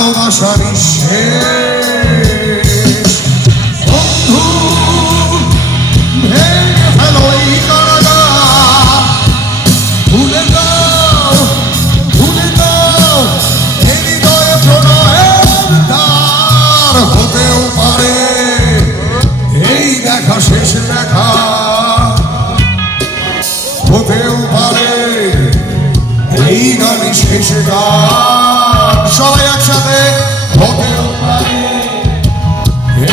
ভালোবাসারই শেষ। বন্ধু ভেঙে ফেলো এই কারাগার, ভুলে যাও এই হৃদয়ে প্রণয়ের দ্বার। হতেও পারে এই দেখা শেষ দেখা, হতেও পারে এই গানই শেষ গান। সবাই একসাথে, হতেও পারে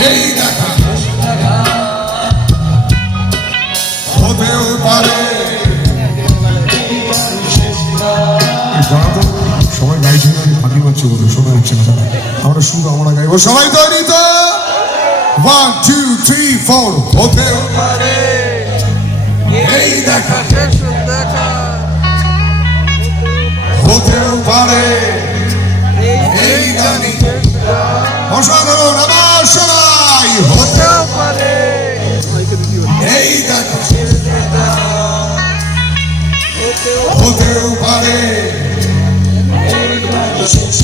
এই দেখা শেষ দেখা, হতেও পারে সবাই গাইছে, ফাঁকি মারছে বলে শোনা যাচ্ছে না। আমরা শুধু আমরা গাইবো, সবাই তৈরি তো? 1 2 3 4 হতেও পারে এই দেখা শেষ দেখা, হতেও পারে এই গানই অসাধারণ। আবার সবাই, হতেও পারে এই দেখা শেষ দেখা, হতেও পারে এই গানই শেষ।